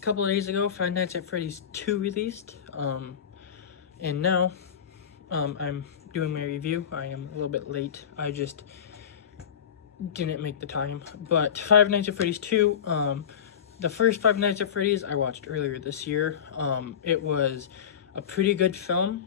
a couple of days ago, Five Nights at Freddy's 2 released, and now I'm doing my review. I am a little bit late. I just didn't make the time. But Five Nights at Freddy's 2, the first Five Nights at Freddy's I watched earlier this year. It was a pretty good film.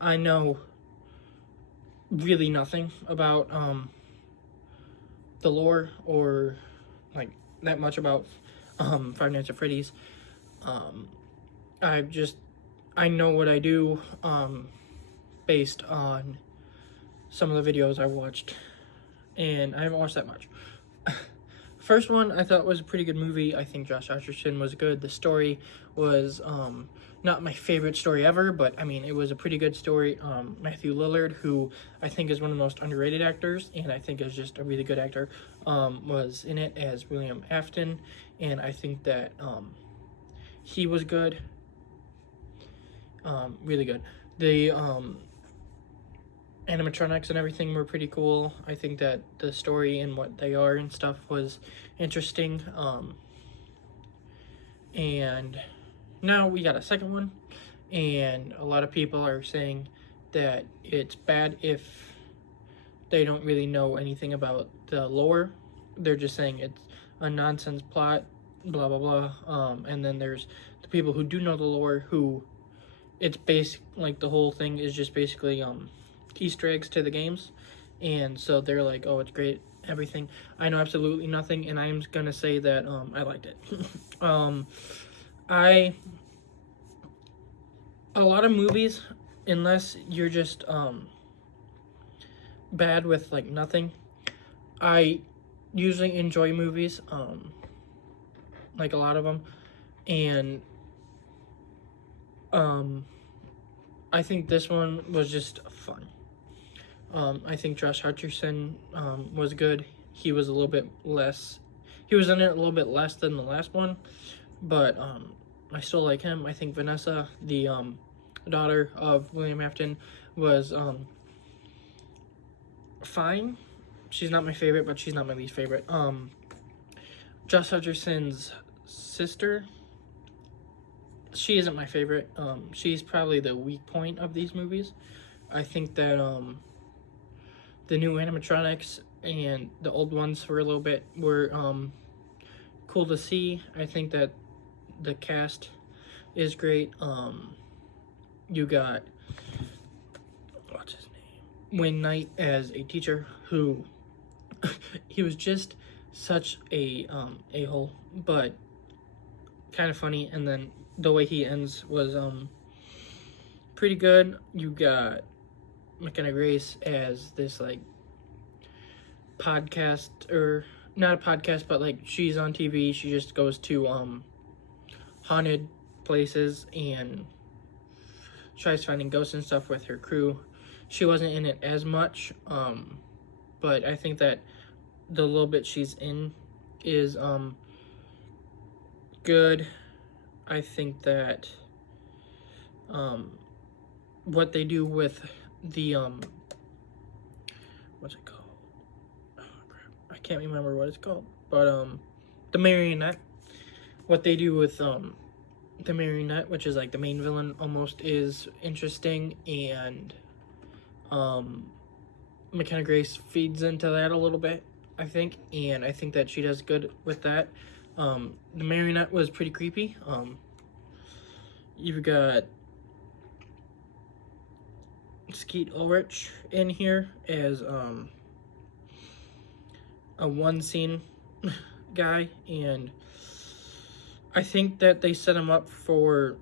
I know really nothing about the lore or like that much about Five Nights at Freddy's. I know what I do based on some of the videos I watched, and I haven't watched that much. First one I thought was a pretty good movie. I think Josh Hutcherson was good. The story was not my favorite story ever, but I mean, it was a pretty good story. Matthew Lillard, who I think is one of the most underrated actors, and I think is just a really good actor, was in it as William Afton, and I think that he was good. Really good. The animatronics and everything were pretty cool. I think that the story and what they are and stuff was interesting. And now we got a second one, and a lot of people are saying that it's bad if they don't really know anything about the lore. They're just saying it's a nonsense plot, blah blah blah. And then there's the people who do know the lore, who it's like the whole thing is just basically Easter eggs to the games, and so they're like, oh, it's great, everything. I know absolutely nothing, and I am gonna say that I liked it. A lot of movies, unless you're just bad with like nothing, I usually enjoy movies, like a lot of them, and I think this one was just fun. I think Josh Hutcherson was good. He was a little bit less. He was in it a little bit less than the last one, but I still like him. I think Vanessa, the daughter of William Afton, was fine. She's not my favorite, but she's not my least favorite. Josh Hutcherson's sister, she isn't my favorite. She's probably the weak point of these movies. I think that the new animatronics and the old ones were cool to see. I think that the cast is great. You got, what's his name, Wayne Knight as a teacher who he was just such a a-hole, but kind of funny, and then the way he ends was pretty good. You got McKenna Grace as this like podcast, or not a podcast, but like she's on TV. She just goes to haunted places and tries finding ghosts and stuff with her crew. She wasn't in it as much, but I think that the little bit she's in is good. I think that what they do with the what's it called? Oh, crap. I can't remember what it's called, but the marionette. What they do with the marionette, which is like the main villain almost, is interesting, and McKenna Grace feeds into that a little bit, I think, and I think that she does good with that. The marionette was pretty creepy. You've got Skeet Ulrich in here as a one scene guy, and I think that they set him up for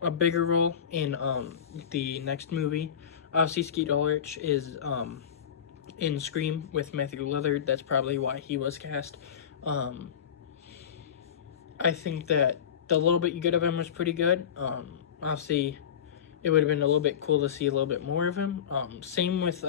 a bigger role in the next movie. Obviously, Skeet Ulrich is in Scream with Matthew Lillard. That's probably why he was cast. I think that the little bit you get of him was pretty good. Obviously, it would have been a little bit cool to see a little bit more of him. Same with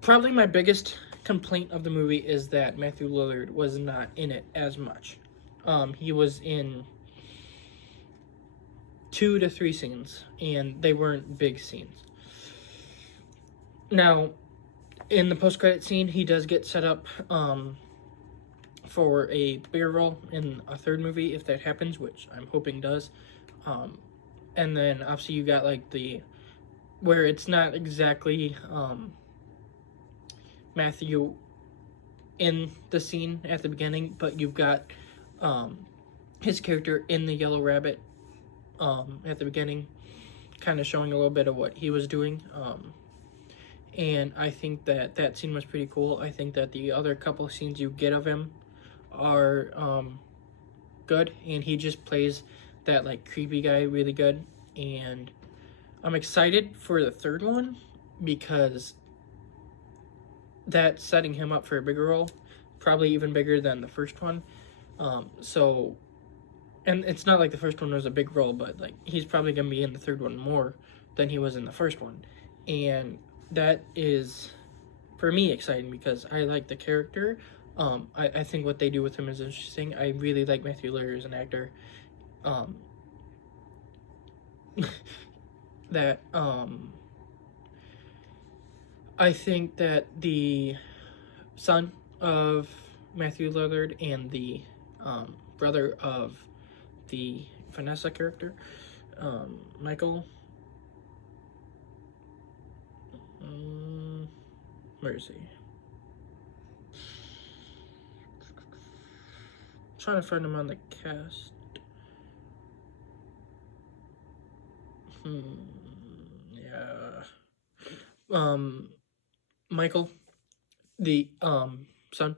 probably my biggest complaint of the movie is that Matthew Lillard was not in it as much. He was in 2 to 3 scenes, and they weren't big scenes. Now, in the post-credit scene, he does get set up for a bigger role in a third movie if that happens, which I'm hoping does. And then obviously you got like the where it's not exactly Matthew in the scene at the beginning, but you've got his character in the Yellow Rabbit at the beginning, kind of showing a little bit of what he was doing. And I think that that scene was pretty cool. I think that the other couple of scenes you get of him are good, and he just plays that like creepy guy really good. And I'm excited for the third one because that's setting him up for a bigger role, probably even bigger than the first one. So, and it's not like the first one was a big role, but like he's probably gonna be in the third one more than he was in the first one, and that is for me exciting because I like the character. I think what they do with him is interesting. I really like Matthew Lillard as an actor. That I think that the son of Matthew Lillard and the brother of the Vanessa character, Michael. Where is he? I'm trying to find him on the cast. Yeah. Michael, the son.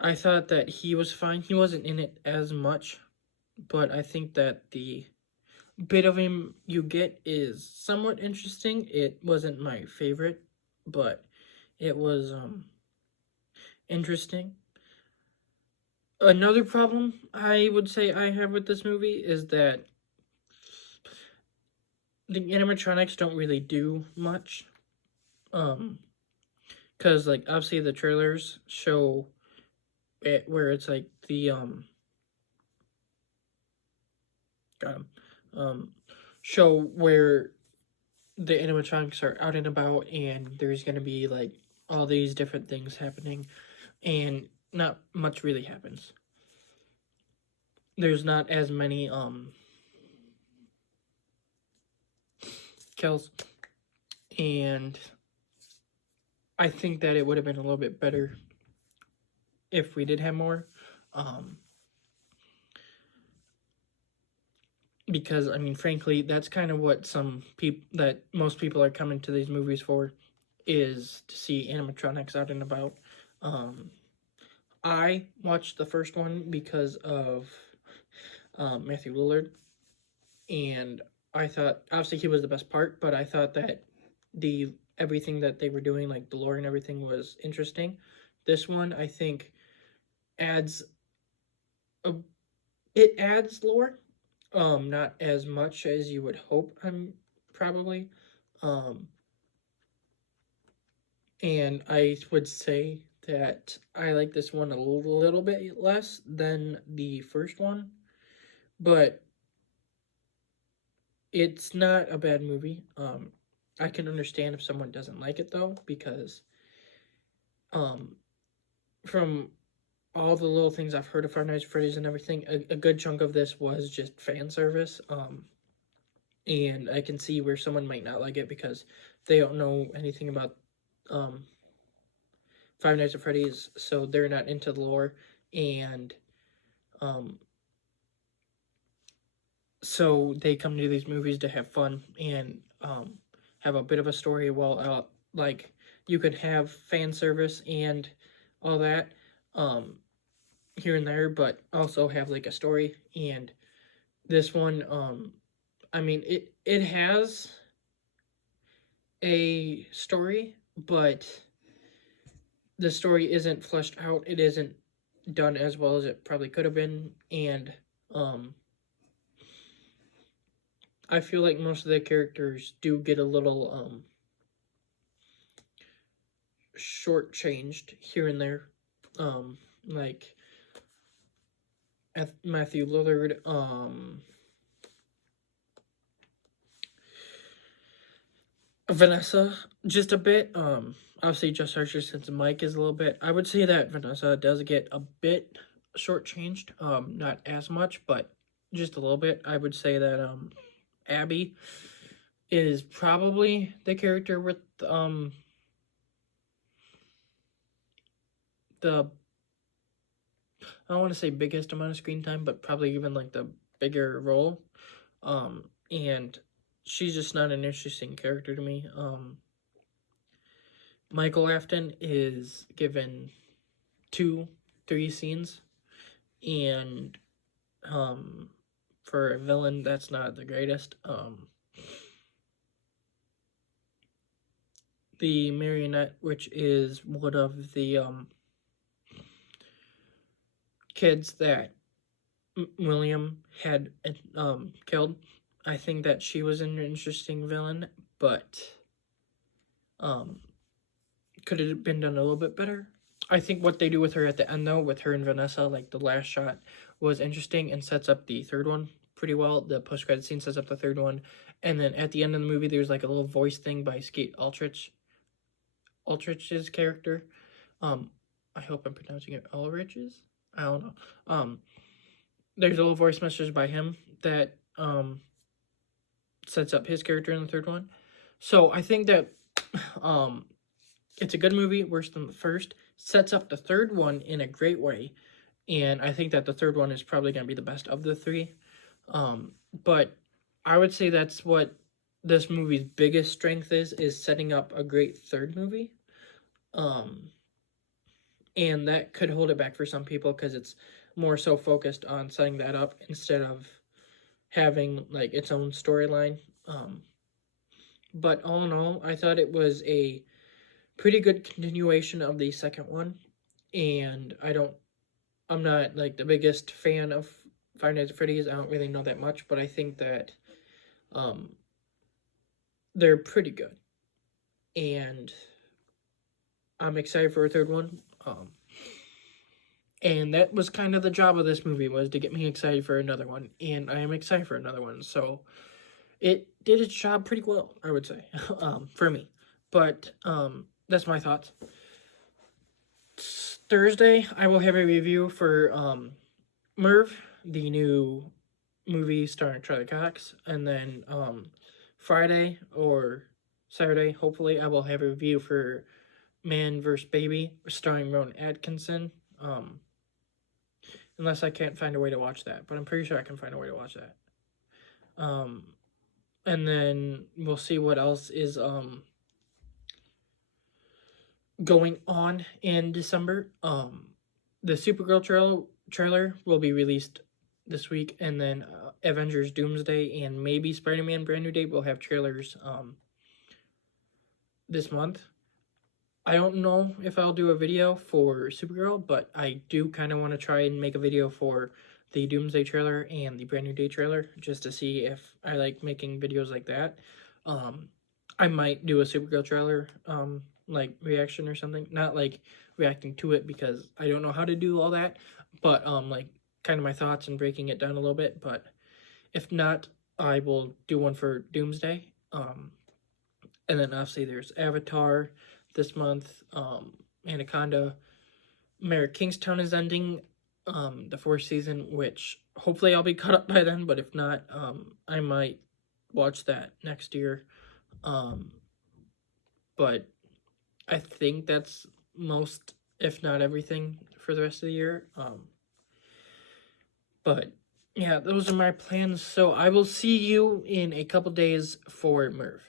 I thought that he was fine. He wasn't in it as much, but I think that the bit of him you get is somewhat interesting. It wasn't my favorite, but it was interesting. Another problem I would say I have with this movie is that the animatronics don't really do much. Because like obviously the trailers show it where it's like the show where the animatronics are out and about and there's gonna be like all these different things happening and not much really happens. There's not as many kills, and I think that it would have been a little bit better if we did have more. Because I mean, frankly, that's kind of what most people are coming to these movies for, is to see animatronics out and about. I watched the first one because of Matthew Lillard, and I thought obviously he was the best part, but I thought that everything that they were doing, like the lore and everything, was interesting. This one, I think, adds lore, not as much as you would hope. Probably, and I would say that I like this one a little bit less than the first one, but it's not a bad movie. I can understand if someone doesn't like it though, because from all the little things I've heard of Five Nights at Freddy's and everything, a good chunk of this was just fan service. And I can see where someone might not like it because they don't know anything about Five Nights at Freddy's, so they're not into the lore, and so they come to these movies to have fun and have a bit of a story. Well, like you could have fan service and all that here and there, but also have like a story. And this one, I mean, it has a story, but the story isn't fleshed out. It isn't done as well as it probably could have been, and I feel like most of the characters do get a little shortchanged here and there. Like Matthew Lillard, Vanessa, just a bit. Obviously Josh Archer, since Mike is a little bit. I would say that Vanessa does get a bit shortchanged. Not as much, but just a little bit. I would say that Abby is probably the character with the, I don't want to say biggest amount of screen time, but probably even like the bigger role. And she's just not an interesting character to me. Michael Afton is given 2-3 scenes, and for a villain, that's not the greatest. The marionette, which is one of the kids that William had killed, I think that she was an interesting villain, but could it have been done a little bit better? I think what they do with her at the end, though, with her and Vanessa, like the last shot, was interesting and sets up the third one pretty well. The post-credit scene sets up the third one. And then at the end of the movie, there's like a little voice thing by Skate Ultrich's character. I hope I'm pronouncing it Ulrich's? I don't know. There's a little voice message by him that sets up his character in the third one. So I think that it's a good movie, worse than the first. Sets up the third one in a great way. And I think that the third one is probably going to be the best of the three. But I would say that's what this movie's biggest strength is setting up a great third movie. And that could hold it back for some people because it's more so focused on setting that up instead of having like its own storyline. But all in all, I thought it was a pretty good continuation of the second one. And I'm not like the biggest fan of Five Nights at Freddy's. I don't really know that much, but I think that they're pretty good. And I'm excited for a third one. And that was kind of the job of this movie, was to get me excited for another one. And I am excited for another one. So it did its job pretty well, I would say, for me. But that's my thoughts. Thursday, I will have a review for Merv, the new movie starring Charlie Cox. And then Friday or Saturday, hopefully, I will have a review for Man vs. Baby, starring Rowan Atkinson. Unless I can't find a way to watch that, but I'm pretty sure I can find a way to watch that. And then we'll see what else is going on in December. The Supergirl trailer will be released this week, and then Avengers Doomsday and maybe Spider-Man Brand New Day will have trailers this month. I don't know if I'll do a video for Supergirl, but I do kind of want to try and make a video for the Doomsday trailer and the Brand New Day trailer, just to see if I like making videos like that. I might do a Supergirl trailer, like reaction or something. Not like reacting to it because I don't know how to do all that, but like kind of my thoughts and breaking it down a little bit. But if not, I will do one for Doomsday. And then obviously there's Avatar this month, Anaconda. Mayor Kingstown is ending the 4th season, which hopefully I'll be caught up by then, but if not, I might watch that next year. But I think that's most, if not everything, for the rest of the year. But yeah, those are my plans. So I will see you in a couple days for Merv.